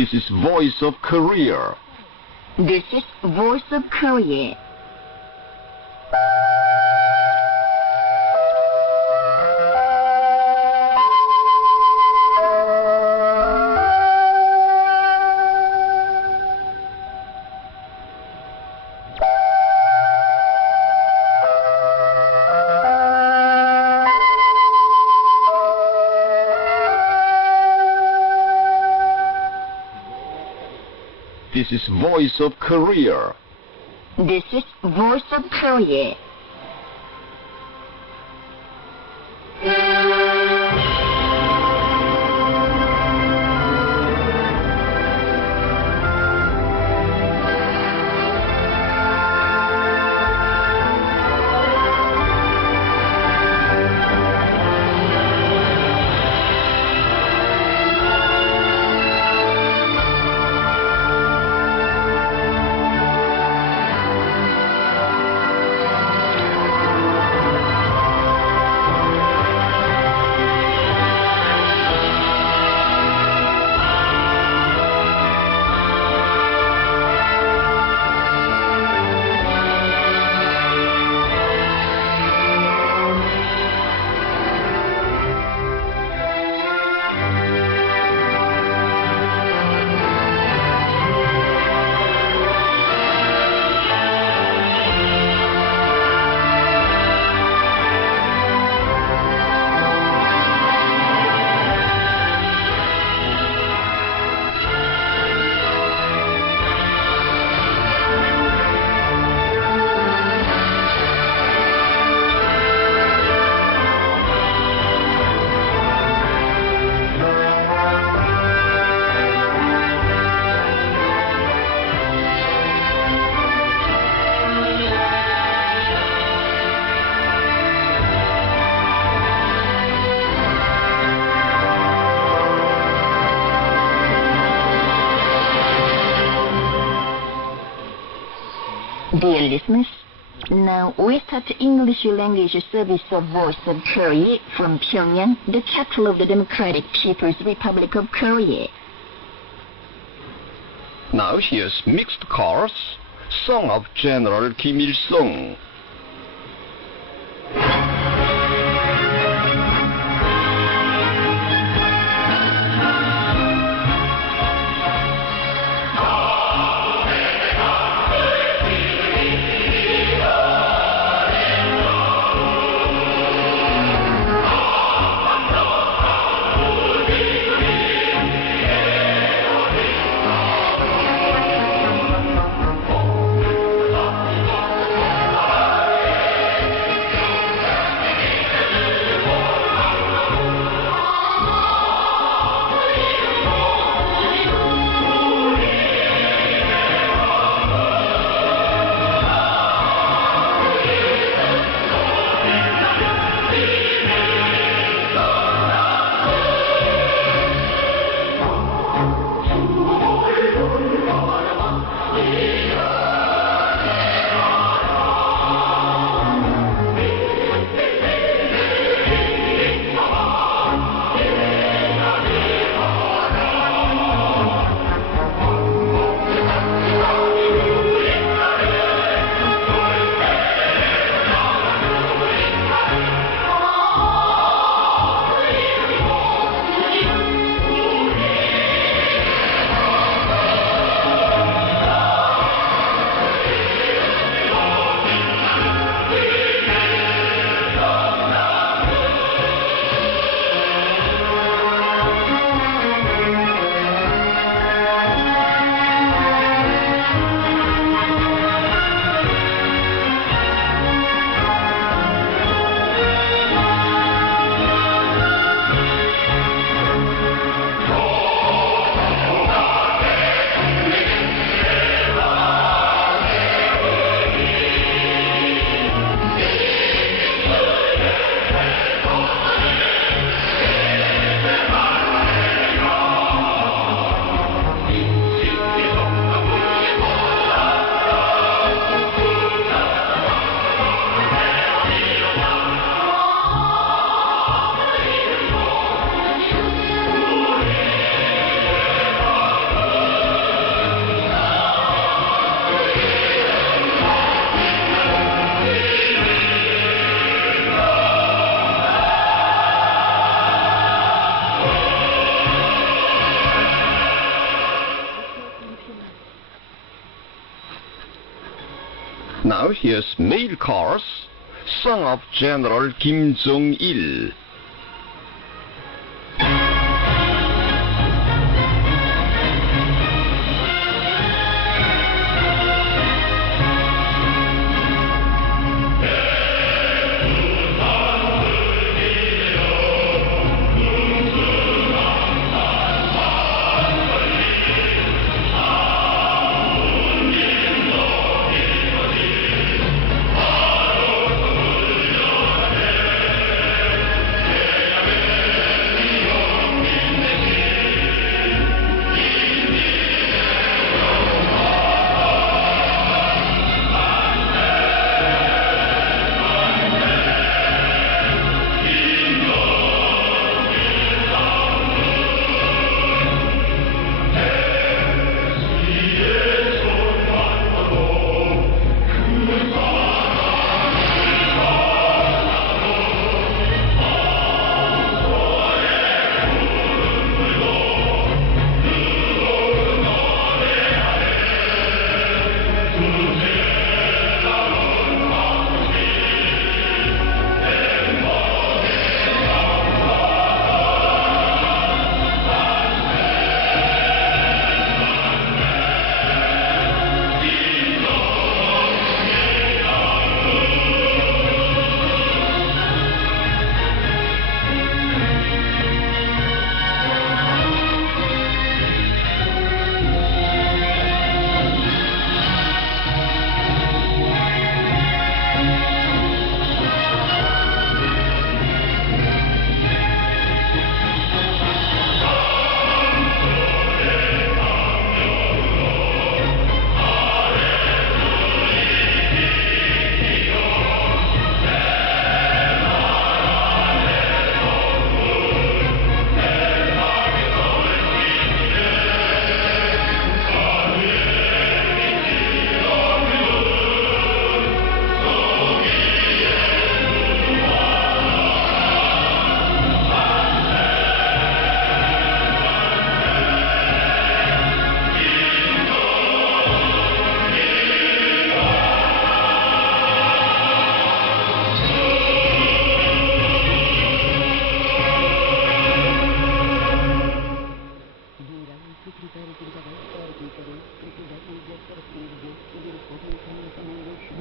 This is Voice of Korea. This is Voice of Korea. This is Voice of Korea. This is Voice of Korea. Dear listeners, now we start the English language service of Voice of Korea from Pyongyang, the capital of the Democratic People's Republic of Korea. Now here's Mixed Chorus, Song of General Kim Il-sung. Now here's Mail Cars, song of General Kim Jong-il.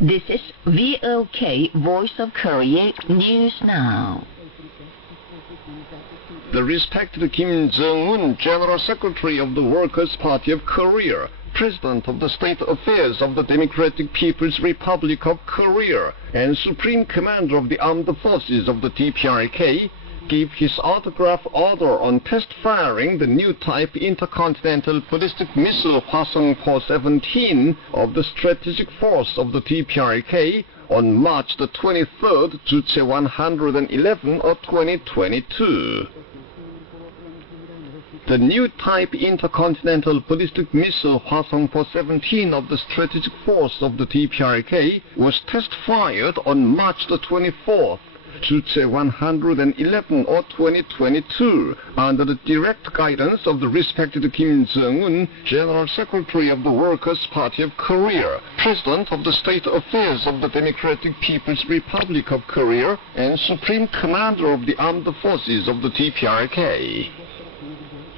This is VOK, Voice of Korea, News Now. The respected Kim Jong-un, General Secretary of the Workers' Party of Korea, President of the State Affairs of the Democratic People's Republic of Korea, and Supreme Commander of the Armed Forces of the DPRK, gave his autograph order on test firing the new type intercontinental ballistic missile Hwasong 17 of the strategic force of the DPRK on March the 23rd, Juche 111 of 2022. The new type intercontinental ballistic missile Hwasong 17 of the strategic force of the DPRK was test fired on March the 24th, Juche 111 or 2022, under the direct guidance of the respected Kim Jong-un, General Secretary of the Workers' Party of Korea, President of the State Affairs of the Democratic People's Republic of Korea, and Supreme Commander of the Armed Forces of the DPRK.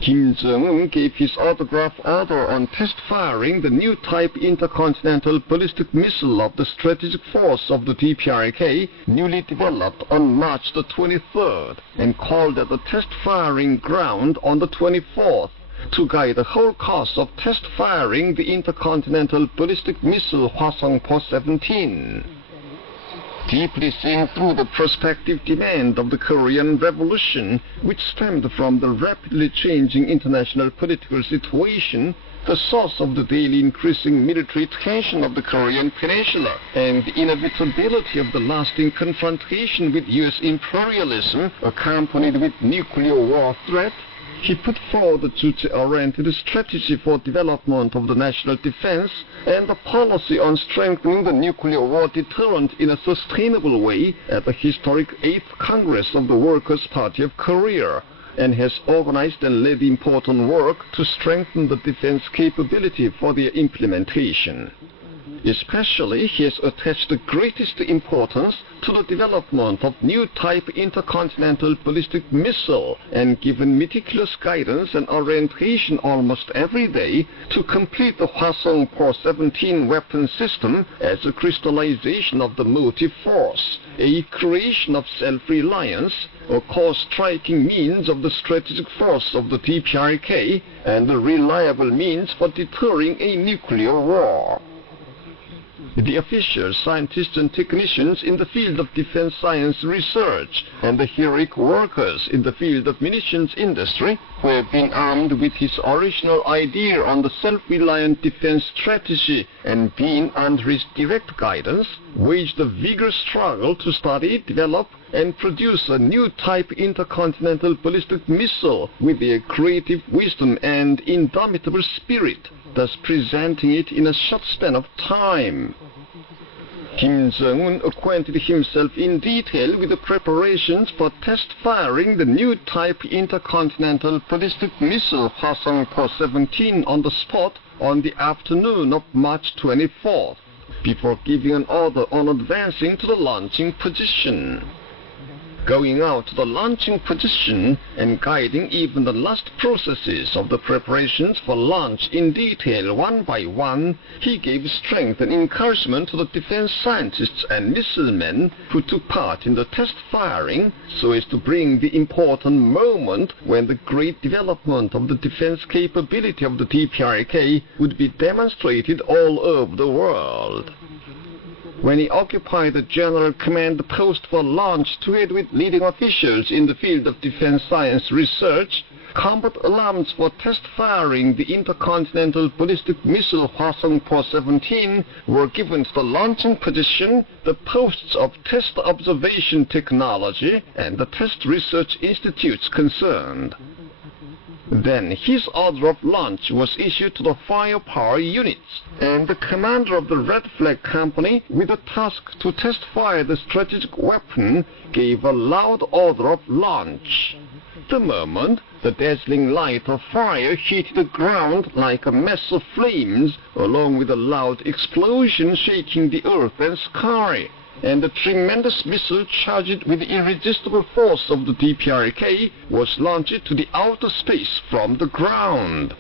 Kim Jong-un gave his autograph order on test firing the new type intercontinental ballistic missile of the strategic force of the DPRK, newly developed on March the 23rd, and called at the test firing ground on the 24th to guide the whole course of test firing the intercontinental ballistic missile Hwasong 17. Deeply seeing through the prospective demand of the Korean Revolution, which stemmed from the rapidly changing international political situation, the source of the daily increasing military tension of the Korean Peninsula, and the inevitability of the lasting confrontation with U.S. imperialism, accompanied with nuclear war threat, he put forward a duty-oriented strategy for development of the national defense and a policy on strengthening the nuclear war deterrent in a sustainable way at the historic 8th Congress of the Workers' Party of Korea, and has organized and led important work to strengthen the defense capability for their implementation. Especially, he has attached the greatest importance to the development of new type intercontinental ballistic missile and given meticulous guidance and orientation almost every day to complete the Hwasong-Po-17 weapon system as a crystallization of the motive force, a creation of self-reliance, a core-striking means of the strategic force of the DPRK, and a reliable means for deterring a nuclear war. The officials, scientists and technicians in the field of defense science research and the heroic workers in the field of munitions industry who have been armed with his original idea on the self-reliant defense strategy and been under his direct guidance, waged a vigorous struggle to study, develop, and produce a new type intercontinental ballistic missile with their creative wisdom and indomitable spirit, thus presenting it in a short span of time. Kim Jong-un acquainted himself in detail with the preparations for test firing the new type intercontinental ballistic missile Hwasong-Po-17 on the spot on the afternoon of March 24th, before giving an order on advancing to the launching position. Going out to the launching position and guiding even the last processes of the preparations for launch in detail one by one, he gave strength and encouragement to the defense scientists and missile men who took part in the test firing so as to bring the important moment when the great development of the defense capability of the DPRK would be demonstrated all over the world. When he occupied the General Command post for launch together with leading officials in the field of defense science research, combat alarms for test firing the intercontinental ballistic missile Hwasong-Po-17 were given to the launching position, the posts of test observation technology, and the test research institutes concerned. Then his order of launch was issued to the firepower units, and the commander of the Red Flag Company, with the task to test fire the strategic weapon, gave a loud order of launch. The moment the dazzling light of fire hit the ground like a mass of flames, along with a loud explosion shaking the earth and sky, and the tremendous missile charged with the irresistible force of the DPRK was launched to the outer space from the ground.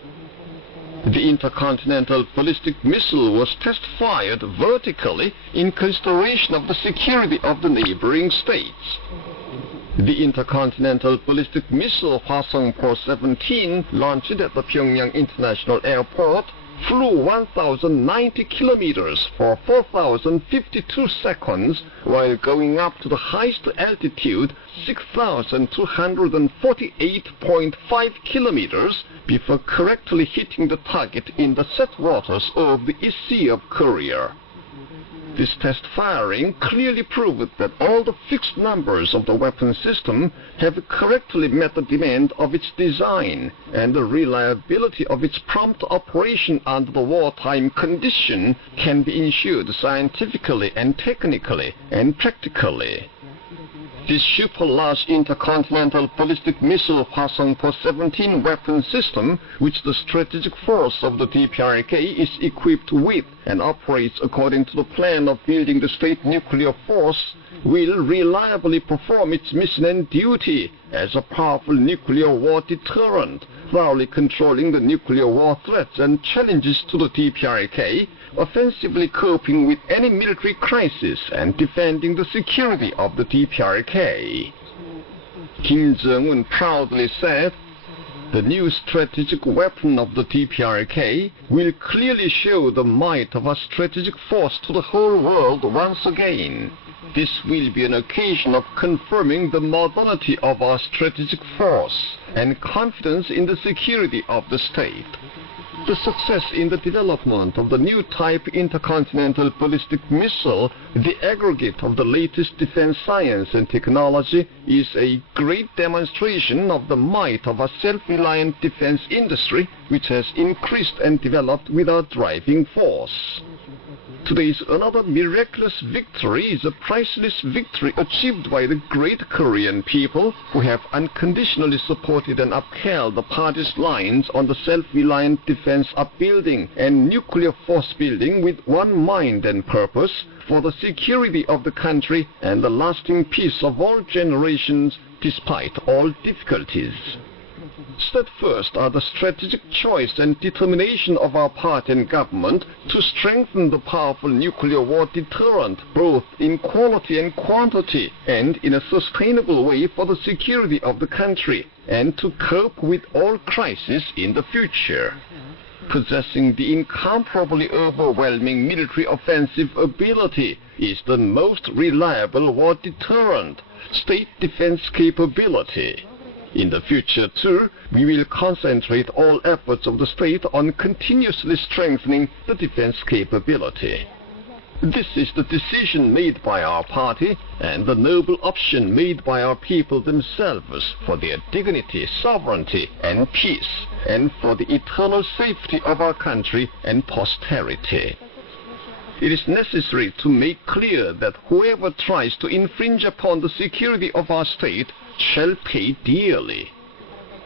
The intercontinental ballistic missile was test-fired vertically in consideration of the security of the neighboring states. The intercontinental ballistic missile Hwasong-Po-17, launched at the Pyongyang International Airport, flew 1,090 kilometers for 4,052 seconds while going up to the highest altitude 6,248.5 kilometers before correctly hitting the target in the set waters of the East Sea of Korea. This test firing clearly proved that all the fixed numbers of the weapon system have correctly met the demand of its design, and the reliability of its prompt operation under the wartime condition can be ensured scientifically and technically and practically. This super-large intercontinental ballistic missile Hwasong-Po-17 weapon system, which the strategic force of the DPRK is equipped with and operates according to the plan of building the state nuclear force, will reliably perform its mission and duty as a powerful nuclear war deterrent, thoroughly controlling the nuclear war threats and challenges to the DPRK, offensively coping with any military crisis and defending the security of the DPRK. Kim Jong-un proudly said, "The new strategic weapon of the DPRK will clearly show the might of our strategic force to the whole world once again. This will be an occasion of confirming the modernity of our strategic force and confidence in the security of the state." The success in the development of the new type intercontinental ballistic missile, the aggregate of the latest defense science and technology, is a great demonstration of the might of a self-reliant defense industry which has increased and developed with our driving force. Today's another miraculous victory is a priceless victory achieved by the great Korean people who have unconditionally supported and upheld the party's lines on the self-reliant defense upbuilding and nuclear force building with one mind and purpose for the security of the country and the lasting peace of all generations despite all difficulties. Steadfast are the strategic choice and determination of our party and government to strengthen the powerful nuclear war deterrent both in quality and quantity and in a sustainable way for the security of the country and to cope with all crises in the future. Possessing the incomparably overwhelming military offensive ability is the most reliable war deterrent, state defense capability. In the future, too, we will concentrate all efforts of the state on continuously strengthening the defense capability. This is the decision made by our party and the noble option made by our people themselves for their dignity, sovereignty, and peace, and for the eternal safety of our country and posterity. It is necessary to make clear that whoever tries to infringe upon the security of our state shall pay dearly.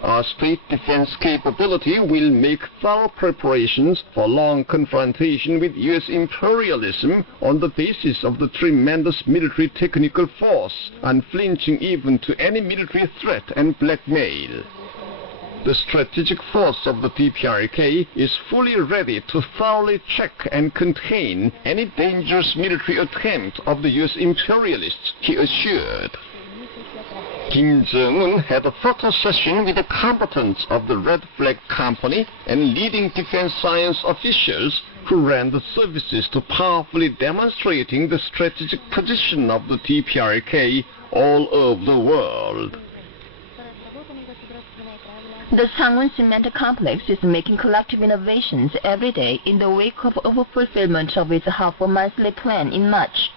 Our state defense capability will make thorough preparations for long confrontation with U.S. imperialism on the basis of the tremendous military technical force, unflinching even to any military threat and blackmail. The strategic force of the DPRK is fully ready to thoroughly check and contain any dangerous military attempt of the U.S. imperialists, he assured. Kim Jong-un had a photo session with the combatants of the Red Flag Company and leading defense science officials who ran the services to powerfully demonstrating the strategic position of the DPRK all over the world. The Sangwon Cement Complex is making collective innovations every day in the wake of overfulfillment of its half-monthly plan in March.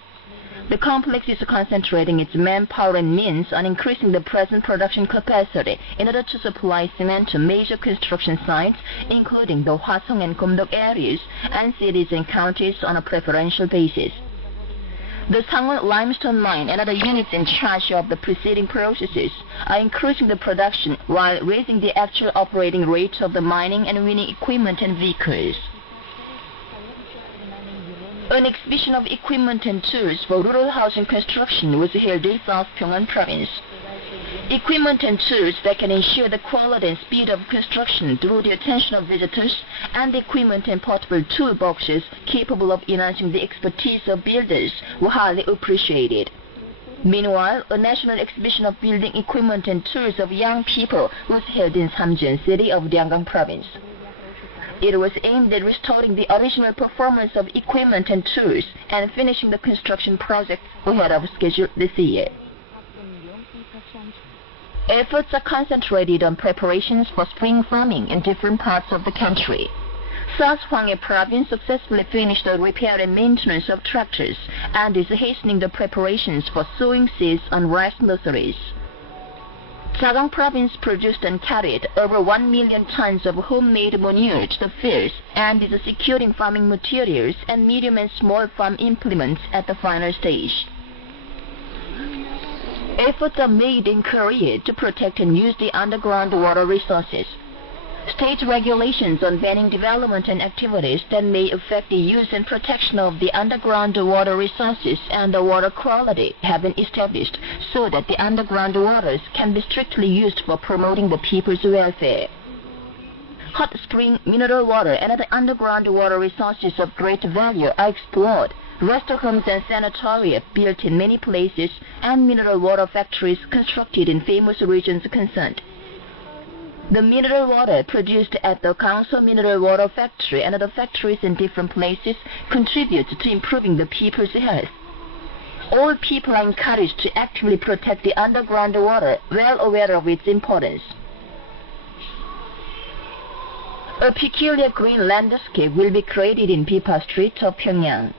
The complex is concentrating its manpower and means on increasing the present production capacity in order to supply cement to major construction sites, including the Hwasong and Gumdok areas, and cities and counties on a preferential basis. The Sangwon limestone mine and other units in charge of the preceding processes are increasing the production while raising the actual operating rate of the mining and winning equipment and vehicles. An exhibition of equipment and tools for rural housing construction was held in South Pyongan province. Equipment and tools that can ensure the quality and speed of construction drew the attention of visitors, and the equipment and portable toolboxes capable of enhancing the expertise of builders were highly appreciated. Meanwhile, a national exhibition of building equipment and tools of young people was held in Samjeon city of Ryanggang province. It was aimed at restoring the original performance of equipment and tools and finishing the construction project ahead of schedule this year. Efforts are concentrated on preparations for spring farming in different parts of the country. South Hwanghae province successfully finished the repair and maintenance of tractors and is hastening the preparations for sowing seeds on rice nurseries. Jagang province produced and carried over 1 million tons of homemade manure to the fields and is securing farming materials and medium and small farm implements at the final stage. Efforts are made in Korea to protect and use the underground water resources. State regulations on banning development and activities that may affect the use and protection of the underground water resources and the water quality have been established so that the underground waters can be strictly used for promoting the people's welfare. Hot spring, mineral water, and other underground water resources of great value are explored. Rest homes and sanatoria built in many places, and mineral water factories constructed in famous regions concerned. The mineral water produced at the Council Mineral Water Factory and other factories in different places contributes to improving the people's health. All people are encouraged to actively protect the underground water, well aware of its importance. A peculiar green landscape will be created in Pipa Street of Pyongyang.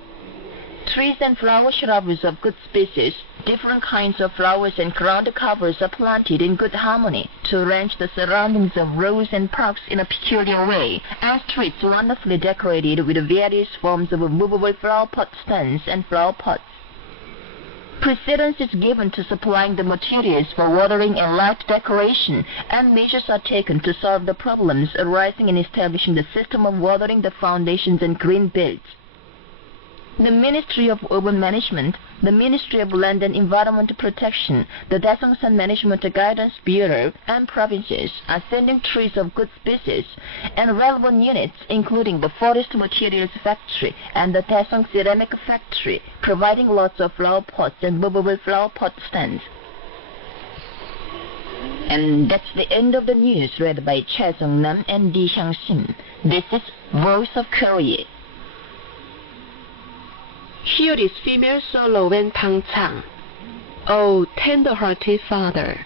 Trees and flower shrubs of good species, different kinds of flowers and ground covers are planted in good harmony to arrange the surroundings of roads and parks in a peculiar way, and streets wonderfully decorated with various forms of movable flower pot stands and flower pots. Precedence is given to supplying the materials for watering and light decoration, and measures are taken to solve the problems arising in establishing the system of watering the foundations and green belts. The Ministry of Urban Management, the Ministry of Land and Environment Protection, the Daesongsan Management Guidance Bureau, and provinces are sending trees of good species, and relevant units, including the Forest Materials Factory and the Daesong Ceramic Factory, providing lots of flower pots and movable flower pot stands. And that's the end of the news read by Choi Sung-nam and Lee Hyang-sim. This is Voice of Korea. Here is female solo and pangchang. Oh, tender-hearted father.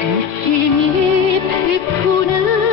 세심이 베푸는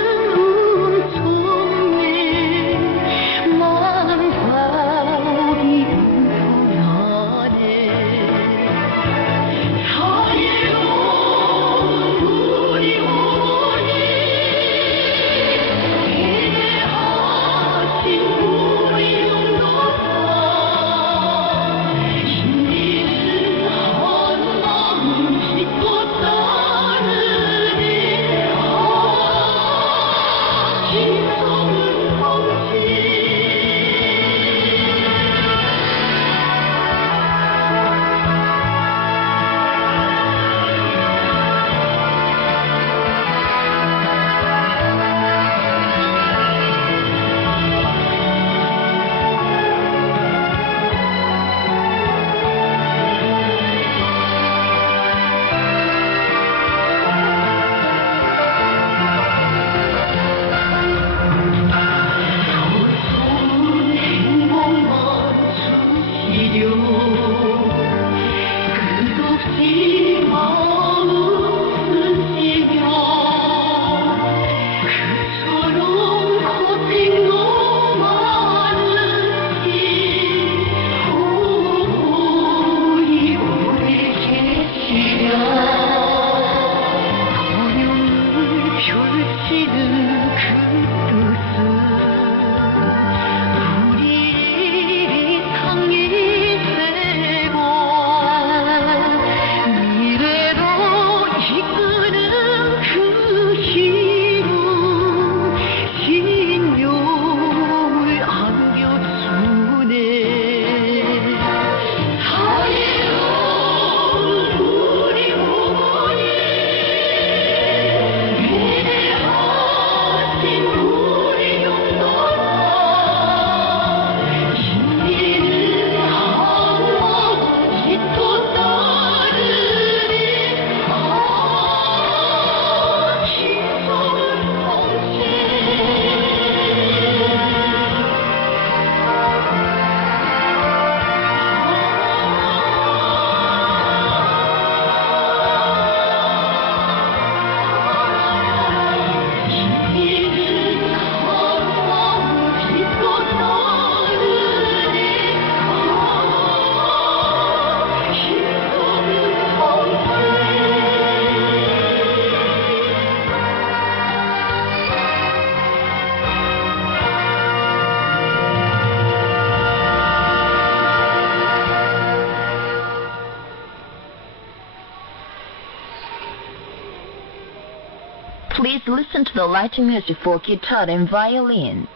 listen to the light music for guitar and violin.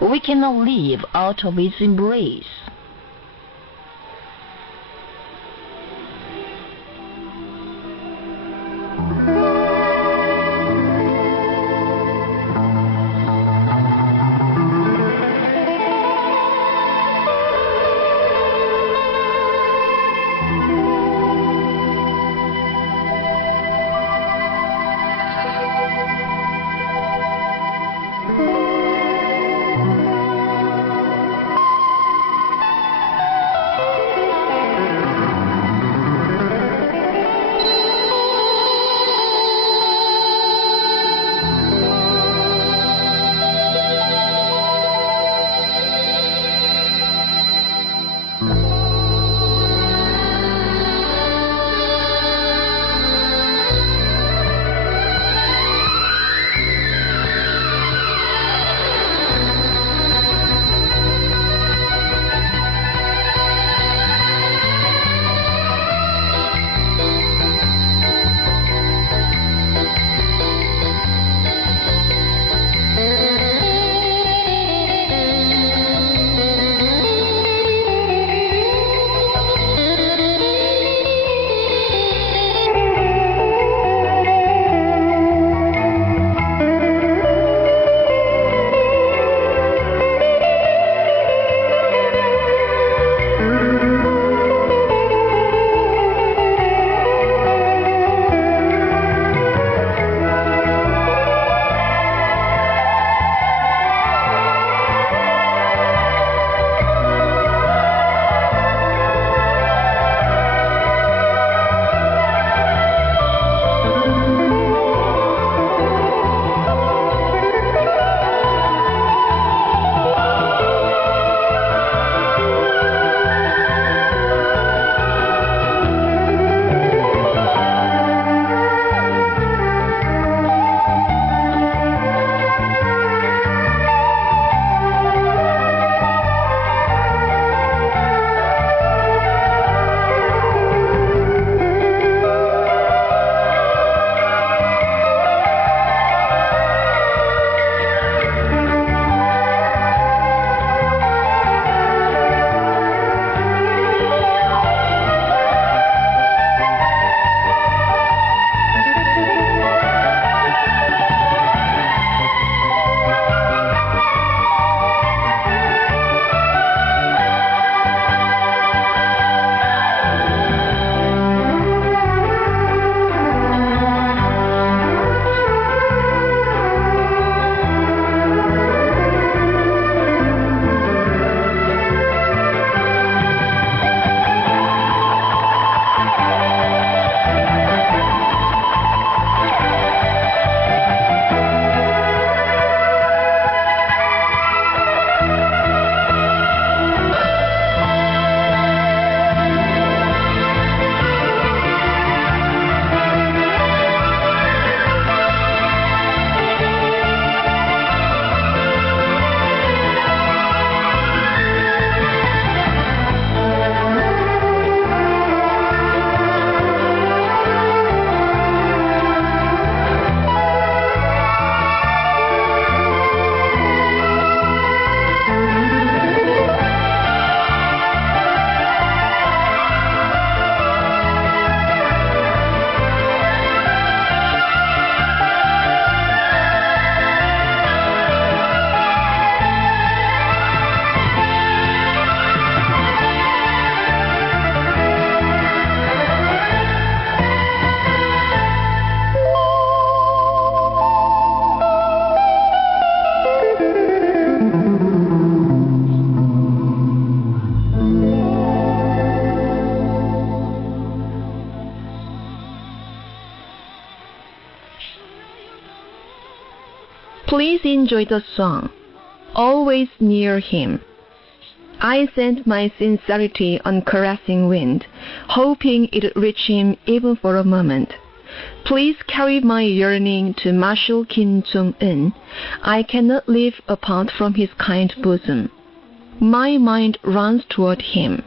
We cannot live out of its embrace. Please enjoy the song, Always Near Him. I send my sincerity on caressing wind, hoping it'd reach him even for a moment. Please carry my yearning to Marshal Kim Jong-un. I cannot live apart from his kind bosom. My mind runs toward him.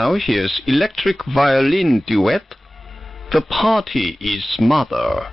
Now here's electric violin duet. The Party is Mother.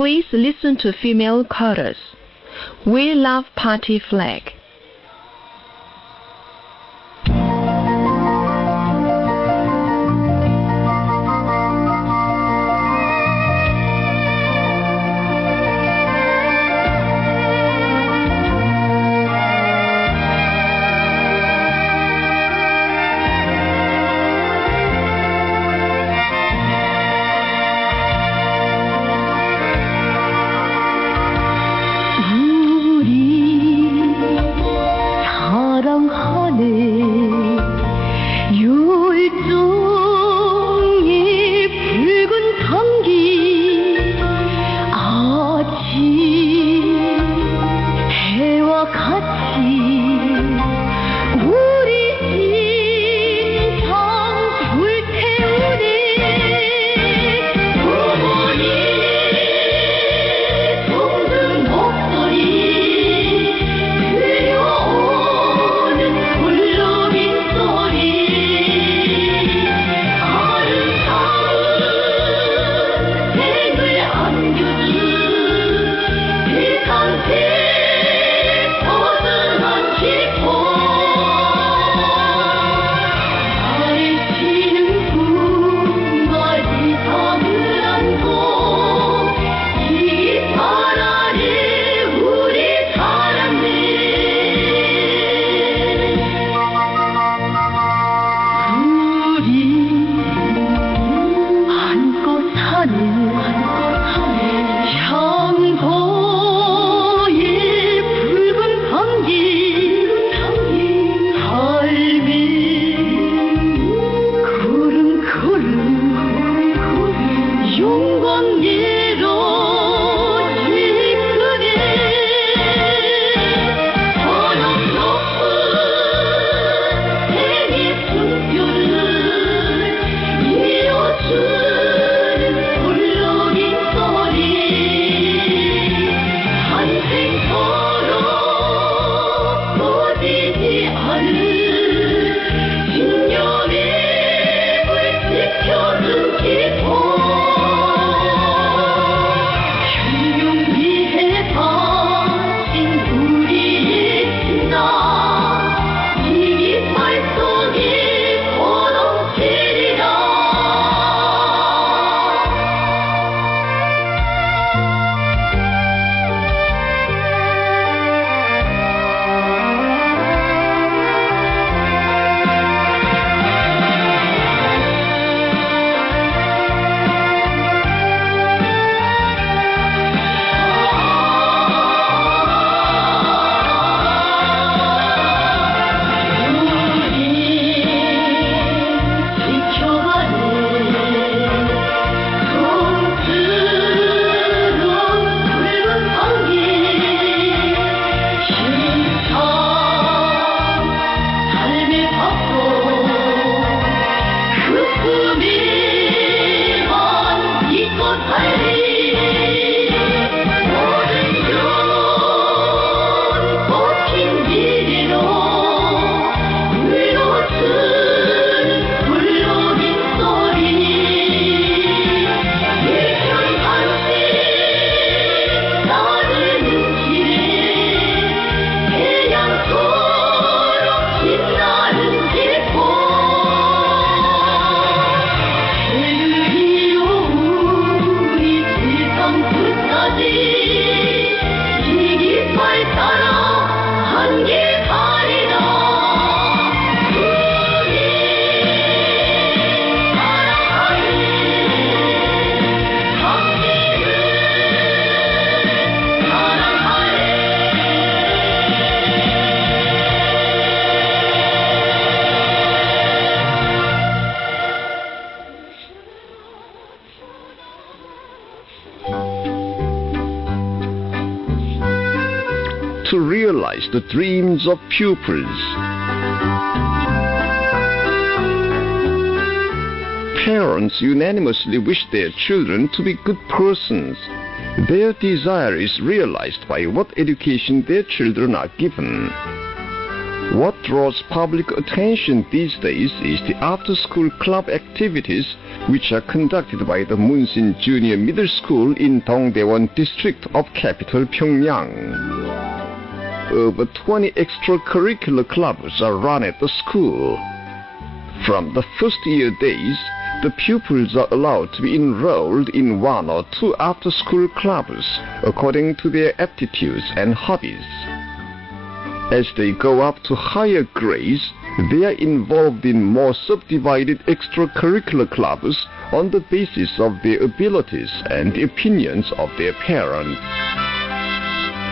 Please listen to female chorus. We love party flag. To realize the dreams of pupils. Parents unanimously wish their children to be good persons. Their desire is realized by what education their children are given. What draws public attention these days is the after-school club activities which are conducted by the Munsin Junior Middle School in Dongdaewon district of capital Pyongyang. Over 20 extracurricular clubs are run at the school. From the first-year days, the pupils are allowed to be enrolled in one or two after-school clubs according to their aptitudes and hobbies. As they go up to higher grades, they are involved in more subdivided extracurricular clubs on the basis of their abilities and the opinions of their parents.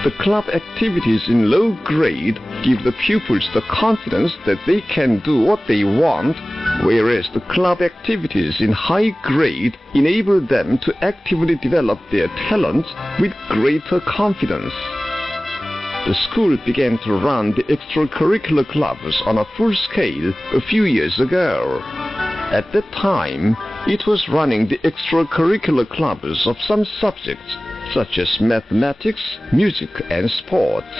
The club activities in low grade give the pupils the confidence that they can do what they want, whereas the club activities in high grade enable them to actively develop their talents with greater confidence. The school began to run the extracurricular clubs on a full scale a few years ago. At that time, it was running the extracurricular clubs of some subjects such as mathematics, music, and sports.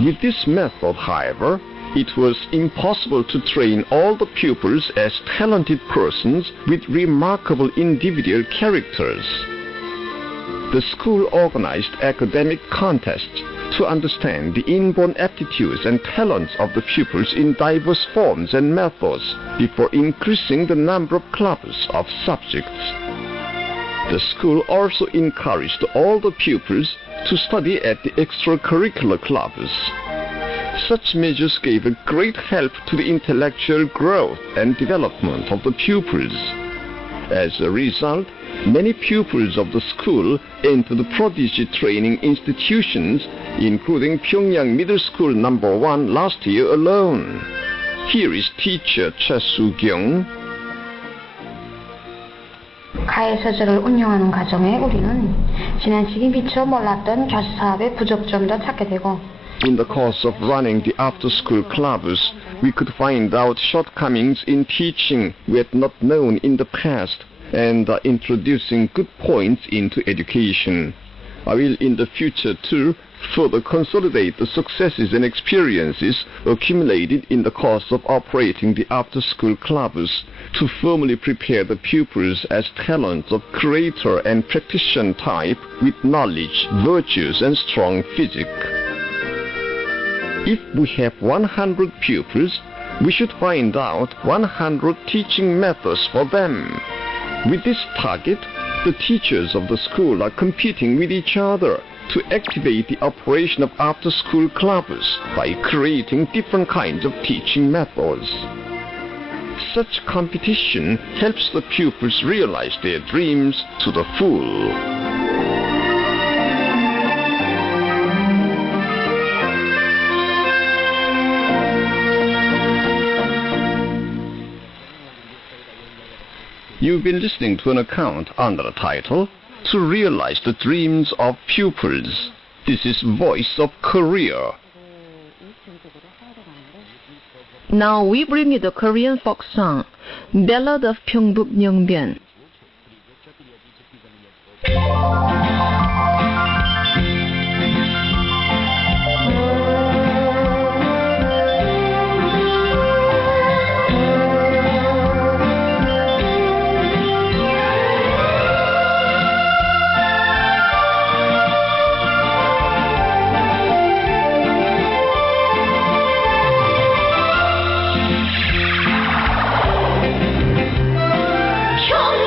With this method, however, it was impossible to train all the pupils as talented persons with remarkable individual characters. The school organized academic contests to understand the inborn aptitudes and talents of the pupils in diverse forms and methods before increasing the number of clubs of subjects. The school also encouraged all the pupils to study at the extracurricular clubs. Such measures gave a great help to the intellectual growth and development of the pupils. As a result, many pupils of the school enter the prodigy training institutions, including Pyongyang Middle School No. 1 last year alone. Here is teacher Cha Soo-kyung. 가해서적을 운영하는 과정에 우리는 지난 시기 미처 몰랐던 교수 사업의 부족점도 찾게 되고 In the course of running the after-school clubs, we could find out shortcomings in teaching we had not known in the past and introducing good points into education. I will in the future too further consolidate the successes and experiences accumulated in the course of operating the after-school clubs to firmly prepare the pupils as talents of creator and practitioner type with knowledge, virtues, and strong physique. If we have 100 pupils, we should find out 100 teaching methods for them. With this target, the teachers of the school are competing with each other to activate the operation of after-school clubs by creating different kinds of teaching methods. Such competition helps the pupils realize their dreams to the full. You've been listening to an account under the title, To Realize the Dreams of Pupils. This is Voice of Korea. Now we bring you the Korean folk song, Ballad of Pyeongbuk Nyeongbyeon. 형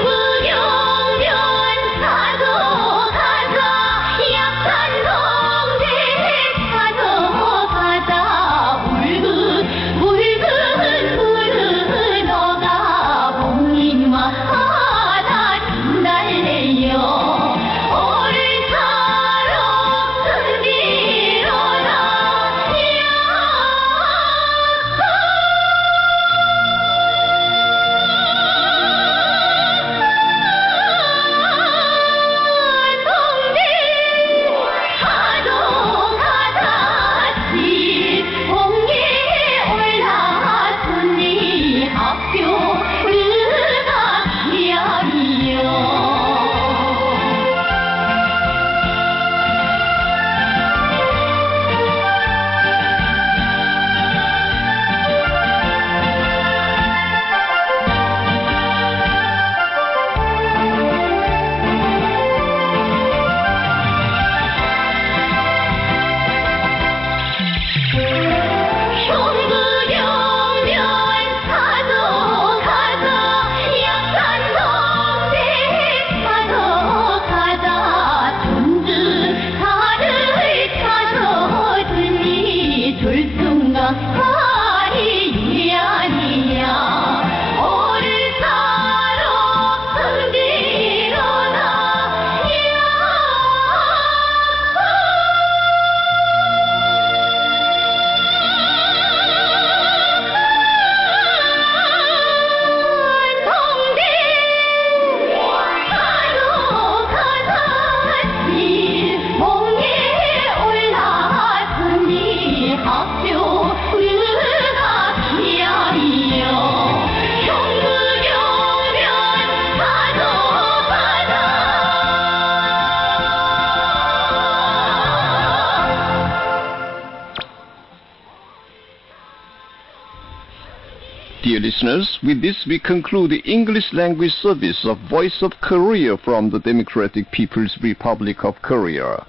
Dear listeners, with this we conclude the English language service of Voice of Korea from the Democratic People's Republic of Korea.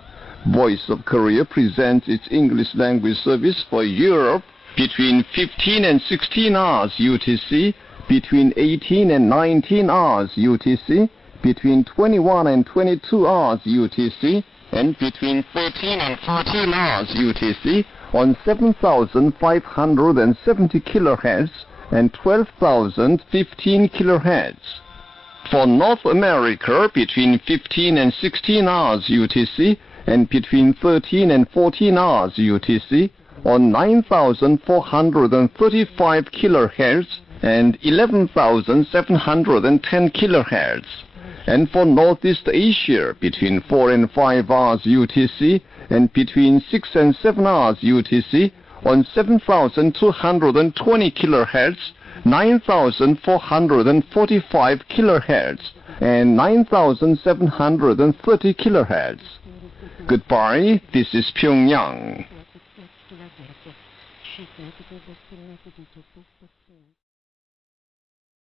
Voice of Korea presents its English language service for Europe between 15 and 16 hours UTC, between 18 and 19 hours UTC, between 21 and 22 hours UTC, and between 13 and 14 hours UTC on 7,570 kHz and 12,015 kHz. For North America, between 15 and 16 hours UTC and between 13 and 14 hours UTC on 9,435 kHz and 11,710 kHz. And for Northeast Asia, between 4 and 5 hours UTC and between 6 and 7 hours UTC on 7,220 kHz, 9,445 kHz, and 9,730 kHz. Goodbye, this is Pyongyang.